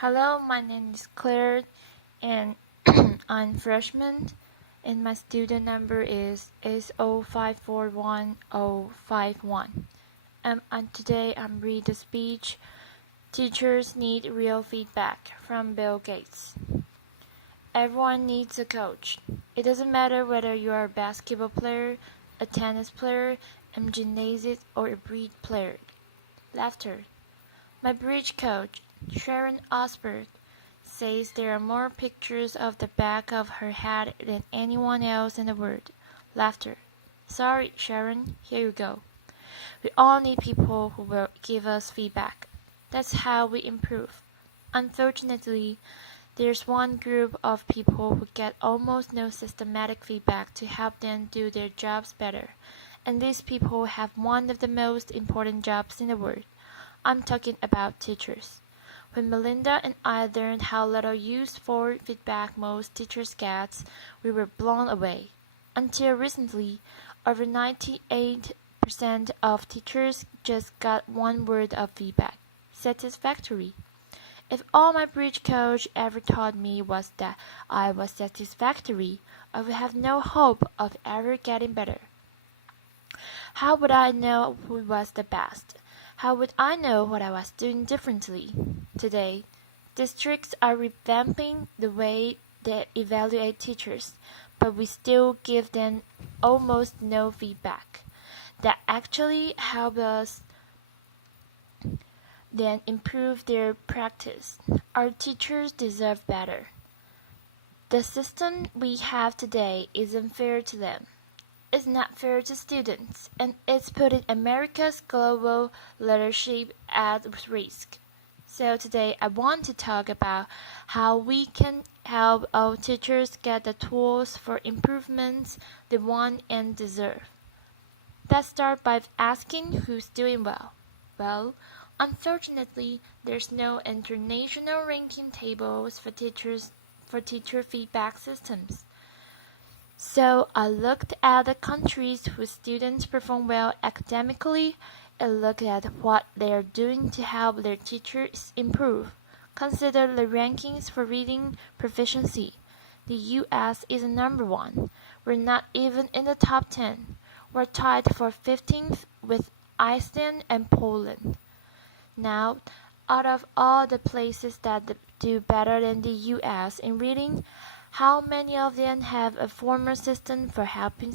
Hello, my name is Claire and I'm freshman and my student number is S05411051. And today I'm read the speech Teachers Need Real Feedback from Bill Gates. Everyone needs a coach. It doesn't matter whether you are a basketball player, a tennis player, a gymnasiast, or a bridge player. Laughter. My bridge coach, Sharon Osbert, says there are more pictures of the back of her head than anyone else in the world. Laughter. Sorry, Sharon, here you go. We all need people who will give us feedback. That's how we improve. Unfortunately, there's one group of people who get almost no systematic feedback to help them do their jobs better. And these people have one of the most important jobs in the world. I'm talking about teachers. When Melinda and I learned how little use for feedback most teachers get, we were blown away. Until recently, over 98% of teachers just got one word of feedback: satisfactory. If all my bridge coach ever taught me was that I was satisfactory, I would have no hope of ever getting better. How would I know who was the best? How would I know what I was doing differently? Today, districts are revamping the way they evaluate teachers, but we still give them almost no feedback. That actually helps us then improve their practice. Our teachers deserve better. The system we have today isn't fair to them. It's not fair to students, and it's putting America's global leadership at risk. So today I want to talk about how we can help our teachers get the tools for improvements they want and deserve. Let's start by asking who's doing well. Well, unfortunately, there's no international ranking tables for teacher feedback systems. So I looked at the countries whose students perform well academically and looked at what they are doing to help their teachers improve. Consider the rankings for reading proficiency. The US is number 1. We're not even in the top 10. We're tied for 15th with Iceland and Poland. Now, out of all the places that do better than the US in reading, how many of them have a formal system for helping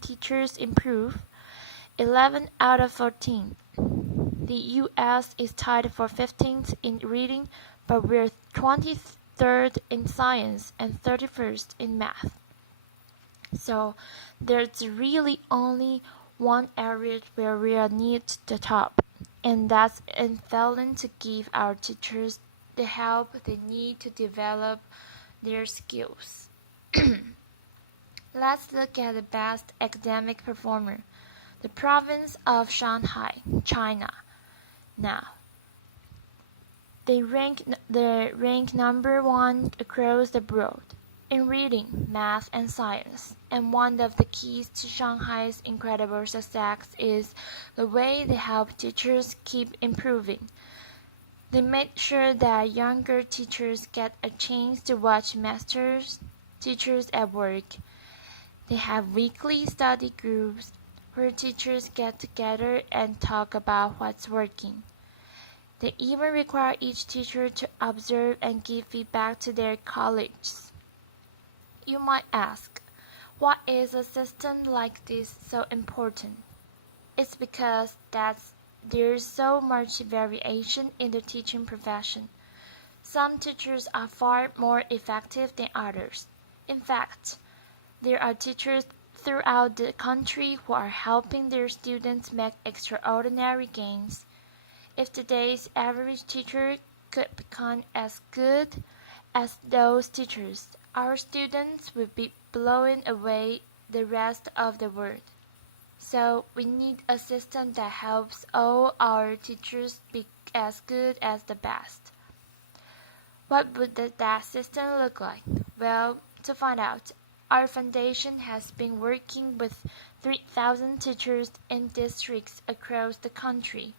teachers improve? 11 out of 14. The US is tied for 15th in reading, but we're 23rd in science and 31st in math. So there's really only one area where we are near the top, and that's in failing to give our teachers the help they need to develop their skills. Let's look at the best academic performer, the province of Shanghai, China. Now, they rank number 1 across the board in reading, math, and science. And one of the keys to Shanghai's incredible success is the way they help teachers keep improving. They made sure that younger teachers get a chance to watch master teachers at work. They have weekly study groups where teachers get together and talk about what's working. They even require each teacher to observe and give feedback to their colleagues. You might ask, why is a system like this so important? It's because there's so much variation in the teaching profession. Some teachers are far more effective than others. In fact, there are teachers throughout the country who are helping their students make extraordinary gains. If today's average teacher could become as good as those teachers, our students would be blowing away the rest of the world. So we need a system that helps all our teachers be as good as the best. What would that system look like? Well, to find out, our foundation has been working with 3,000 teachers in districts across the country.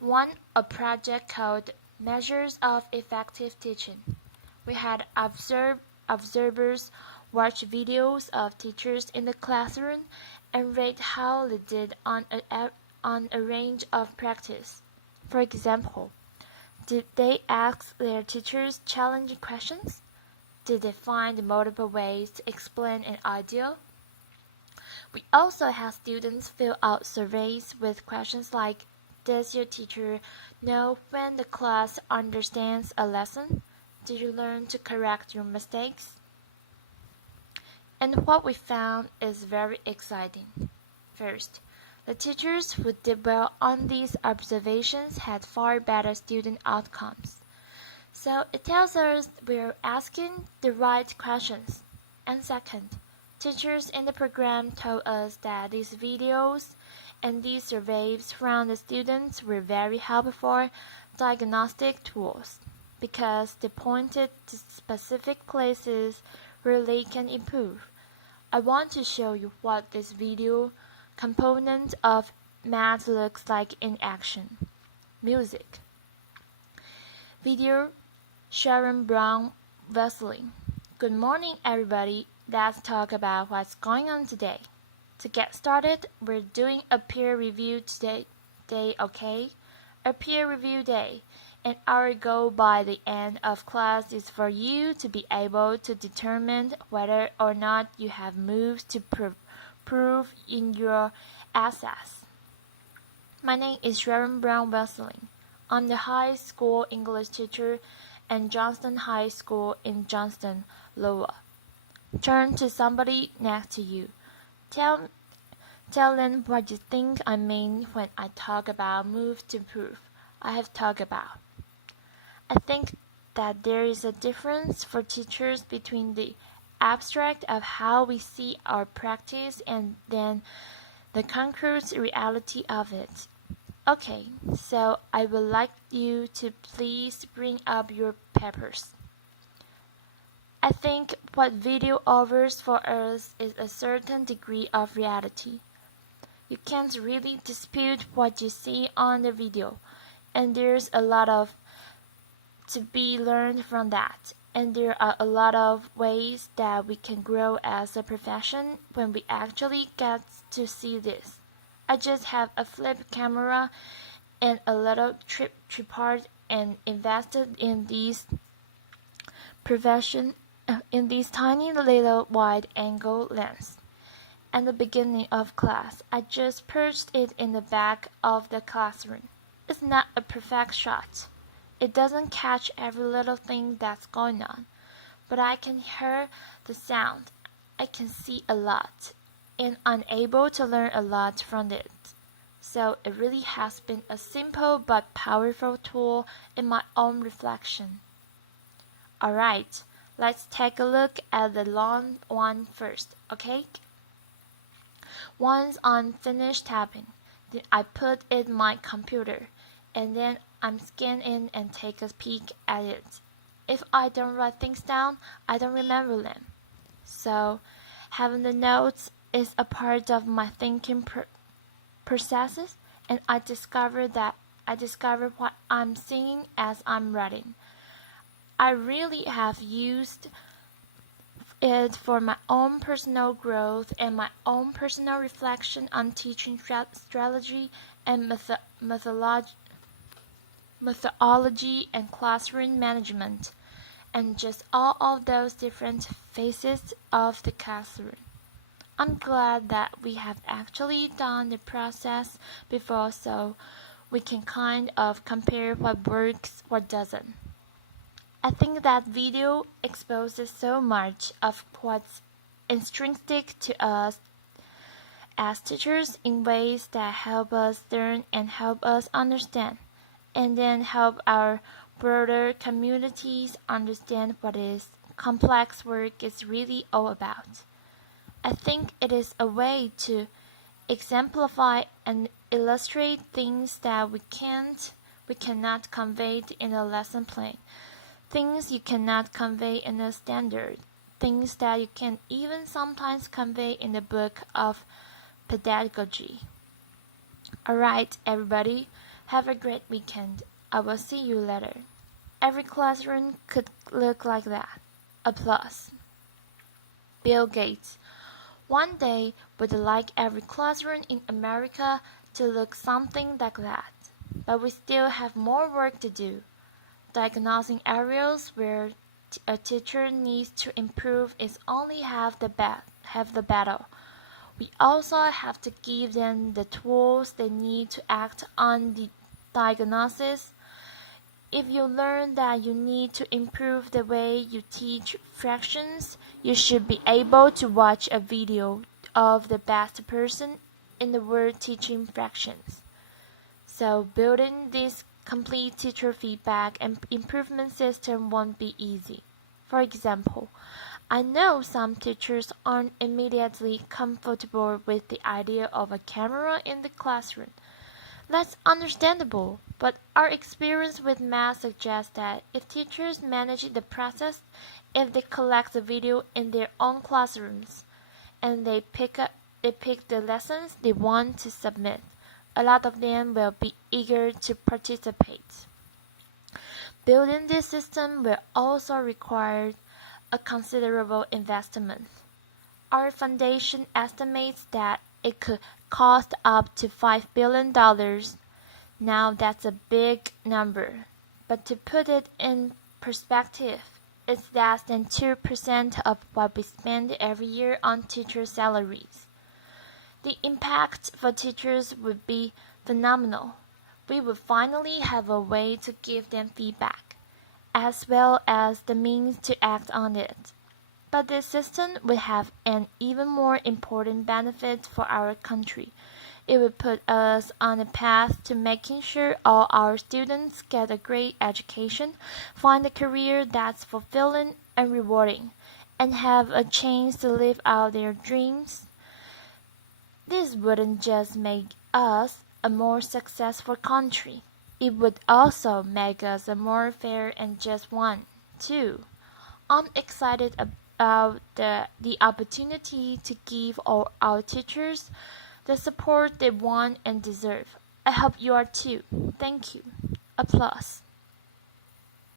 On a project called Measures of effective teaching. We had observers watch videos of teachers in the classroom and rate how they did on a range of practice. For example, did they ask their teachers challenging questions? Did they find multiple ways to explain an idea? We also had students fill out surveys with questions like, does your teacher know when the class understands a lesson? Did you learn to correct your mistakes? And what we found is very exciting. First, the teachers who did well on these observations had far better student outcomes. So it tells us we're asking the right questions. And second, teachers in the program told us that these videos and these surveys from the students were very helpful diagnostic tools because they pointed to specific places where they can improve. I want to show you what this video component of math looks like in action. Music. Video Sharon Brown Wesseling. Good morning, everybody. Let's talk about what's going on today. To get started, we're doing a peer review day, okay? A peer review day. And our goal by the end of class is for you to be able to determine whether or not you have moves to prove in your essays. My name is Sharon Brown Wesseling. I'm the high school English teacher at Johnston High School in Johnston, Iowa. Turn to somebody next to you. Tell them what you think I mean when I talk about move to prove. I have talked about. I think that there is a difference for teachers between the abstract of how we see our practice and then the concrete reality of it. Okay, so I would like you to please bring up your papers. I think what video offers for us is a certain degree of reality. You can't really dispute what you see on the video, and there's a lot of to be learned from that. And there are a lot of ways that we can grow as a profession when we actually get to see this. I just have a flip camera and a little tripod and invested in these in this tiny little wide-angle lens. At the beginning of class, I just perched it in the back of the classroom. It's not a perfect shot. It doesn't catch every little thing that's going on, but I can hear the sound. I can see a lot, and I'm able to learn a lot from it. So it really has been a simple but powerful tool in my own reflection. Alright, let's take a look at the long one first, okay? Once I'm finished typing, then I put it in my computer, and then I'm scan in and take a peek at it. If I don't write things down, I don't remember them. So, having the notes is a part of my thinking processes, and I discover what I'm seeing as I'm writing. I really have used it for my own personal growth and my own personal reflection on teaching strategy and methodology and classroom management, and just all of those different phases of the classroom. I'm glad that we have actually done the process before so we can kind of compare what works, what doesn't. I think that video exposes so much of what's intrinsic to us as teachers in ways that help us learn and help us understand, and then help our broader communities understand what is complex work is really all about. I think it is a way to exemplify and illustrate things that we cannot convey in a lesson plan. Things you cannot convey in a standard, things that you can even sometimes convey in the book of pedagogy. Alright, everybody, have a great weekend. I will see you later. Every classroom could look like that. Applause. Bill Gates. One day would like every classroom in America to look something like that. But we still have more work to do. Diagnosing areas where a teacher needs to improve is only half the battle. We also have to give them the tools they need to act on the diagnosis. If you learn that you need to improve the way you teach fractions, you should be able to watch a video of the best person in the world teaching fractions. So building this complete teacher feedback and improvement system won't be easy. For example, I know some teachers aren't immediately comfortable with the idea of a camera in the classroom. That's understandable, but our experience with math suggests that if teachers manage the process, if they collect the video in their own classrooms, and they pick the lessons they want to submit, a lot of them will be eager to participate. Building this system will also require a considerable investment. Our foundation estimates that it could cost up to $5 billion. Now that's a big number, but to put it in perspective, it's less than 2% of what we spend every year on teacher salaries. The impact for teachers would be phenomenal. We would finally have a way to give them feedback, as well as the means to act on it. But this system would have an even more important benefit for our country. It would put us on a path to making sure all our students get a great education, find a career that's fulfilling and rewarding, and have a chance to live out their dreams. This wouldn't just make us a more successful country. It would also make us a more fair and just one, too. I'm excited about the opportunity to give all our teachers the support they want and deserve. I hope you are too. Thank you. Applause.